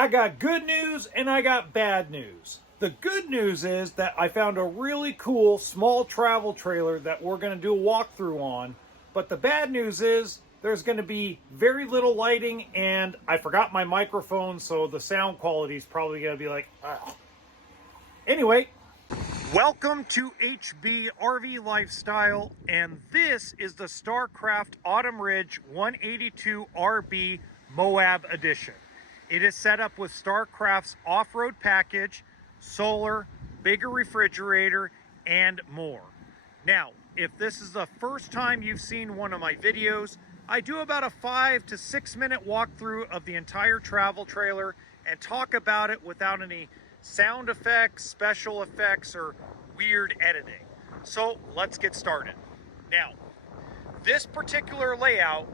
I got good news and I got bad news. The good news is that I found a really cool small travel trailer that we're going to do a walkthrough on. But the bad news is there's going to be very little lighting and I forgot my microphone, so the sound quality is probably going to be like, ugh. Anyway, welcome to HB RV Lifestyle, and this is the Starcraft Autumn Ridge 182RB Moab Edition. It is set up with Starcraft's off-road package, solar, bigger refrigerator, and more. Now, if this is the first time you've seen one of my videos, I do about a 5 to 6 minute walkthrough of the entire travel trailer and talk about it without any sound effects, special effects, or weird editing. So let's get started. Now, this particular layout,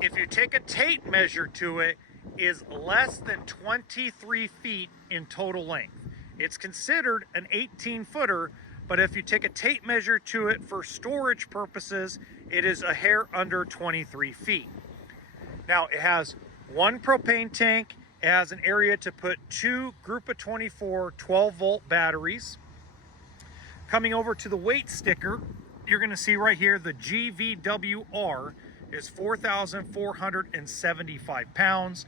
if you take a tape measure to it, is less than 23 feet in total length. It's considered an 18-footer, but if you take a tape measure to it for storage purposes, it is a hair under 23 feet. Now, it has one propane tank. It has an area to put two group of 24 12-volt batteries. Coming over to the weight sticker, you're going to see right here the GVWR is 4,475 pounds.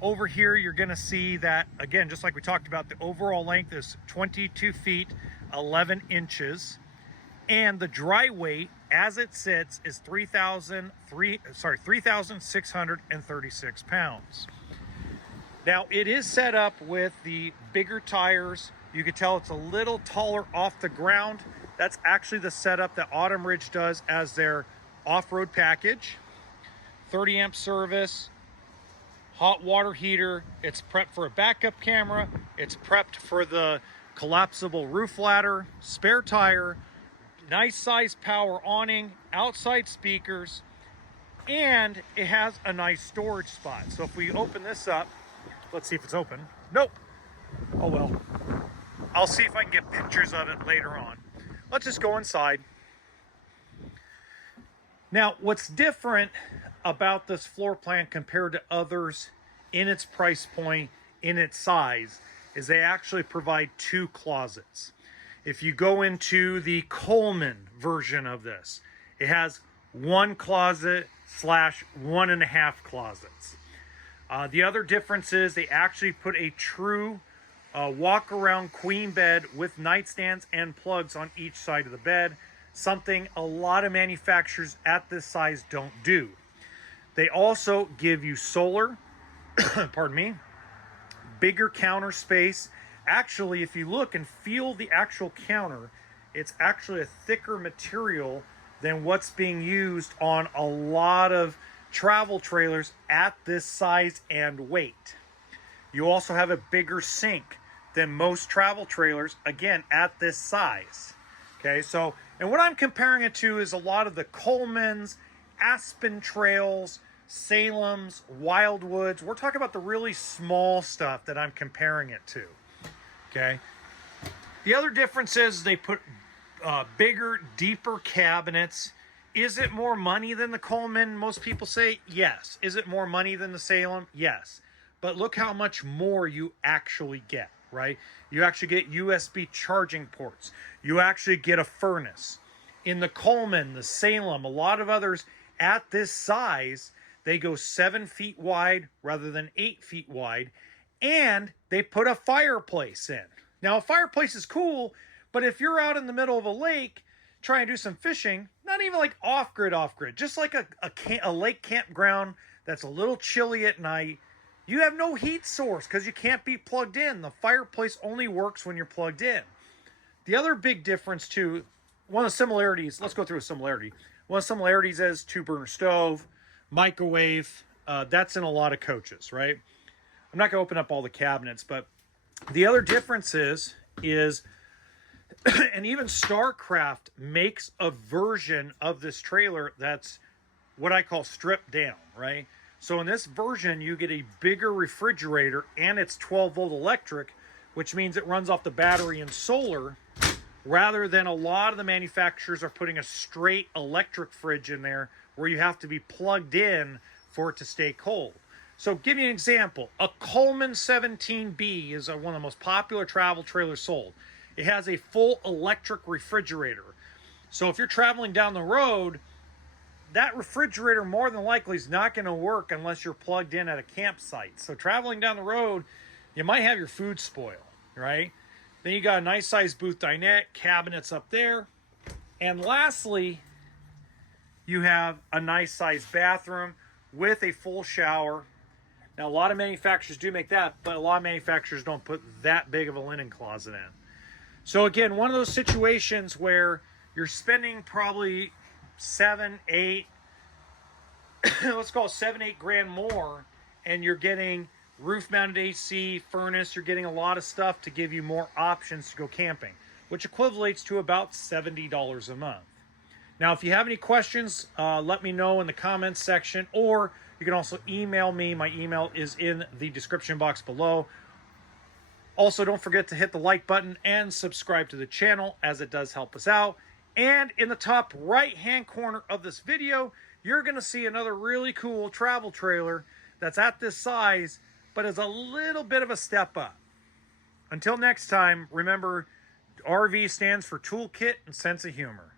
Over here, you're going to see that, again, just like we talked about, the overall length is 22 feet, 11 inches. And the dry weight, as it sits, is 3,636 pounds. Now, it is set up with the bigger tires. You can tell it's a little taller off the ground. That's actually the setup that Autumn Ridge does as their off-road package. 30 amp service, hot water heater. It's prepped for a backup camera. It's prepped for the collapsible roof ladder, spare tire, nice size power awning, outside speakers, and it has a nice storage spot. So if we open this up, let's see if it's open. Nope. Oh well. I'll see if I can get pictures of it later on. Let's just go inside. Now, what's different about this floor plan compared to others in its price point, in its size, is they actually provide two closets. If you go into the Coleman version of this, it has one closet / 1.5 closets. The other difference is they actually put a true walk-around queen bed with nightstands and plugs on each side of the bed, something a lot of manufacturers at this size don't do. They also give you solar, pardon me, bigger counter space. Actually, if you look and feel the actual counter, it's actually a thicker material than what's being used on a lot of travel trailers at this size and weight. You also have a bigger sink than most travel trailers, again, at this size. Okay, so, and what I'm comparing it to is a lot of the Colemans, Aspen Trails, Salem's, Wildwoods. We're talking about the really small stuff that I'm comparing it to. Okay. The other difference is they put bigger, deeper cabinets. Is it more money than the Coleman? Most people say yes. Is it more money than the Salem? Yes. But look how much more you actually get, right? You actually get USB charging ports. You actually get a furnace. In the Coleman, the Salem, a lot of others at this size, they go 7 feet wide rather than 8 feet wide. And they put a fireplace in. Now, a fireplace is cool, but if you're out in the middle of a lake trying to do some fishing, not even like off-grid, just like a lake campground that's a little chilly at night, you have no heat source because you can't be plugged in. The fireplace only works when you're plugged in. The other big difference too, one of the similarities, let's go through a similarity. One of the similarities is 2-burner stove, microwave. That's in a lot of coaches, right? I'm not going to open up all the cabinets, but the other difference is and even Starcraft makes a version of this trailer that's what I call stripped down, right? So in this version, you get a bigger refrigerator and it's 12-volt electric, which means it runs off the battery and solar, rather than a lot of the manufacturers are putting a straight electric fridge in there where you have to be plugged in for it to stay cold. So give you an example. A Coleman 17B is one of the most popular travel trailers sold. It has a full electric refrigerator. So if you're traveling down the road, that refrigerator more than likely is not going to work unless you're plugged in at a campsite. So traveling down the road, you might have your food spoil, right? Then you got a nice sized booth dinette, cabinets up there. And lastly, you have a nice sized bathroom with a full shower. Now, a lot of manufacturers do make that, but a lot of manufacturers don't put that big of a linen closet in. So again, one of those situations where you're spending probably 7, 8, let's call it 7, 8 grand more, and you're getting roof-mounted AC, furnace, you're getting a lot of stuff to give you more options to go camping, which equates to about $70 a month. Now, if you have any questions, let me know in the comments section, or you can also email me. My email is in the description box below. Also, don't forget to hit the like button and subscribe to the channel, as it does help us out. And in the top right-hand corner of this video, you're going to see another really cool travel trailer that's at this size, but is a little bit of a step up. Until next time, remember, RV stands for toolkit and sense of humor.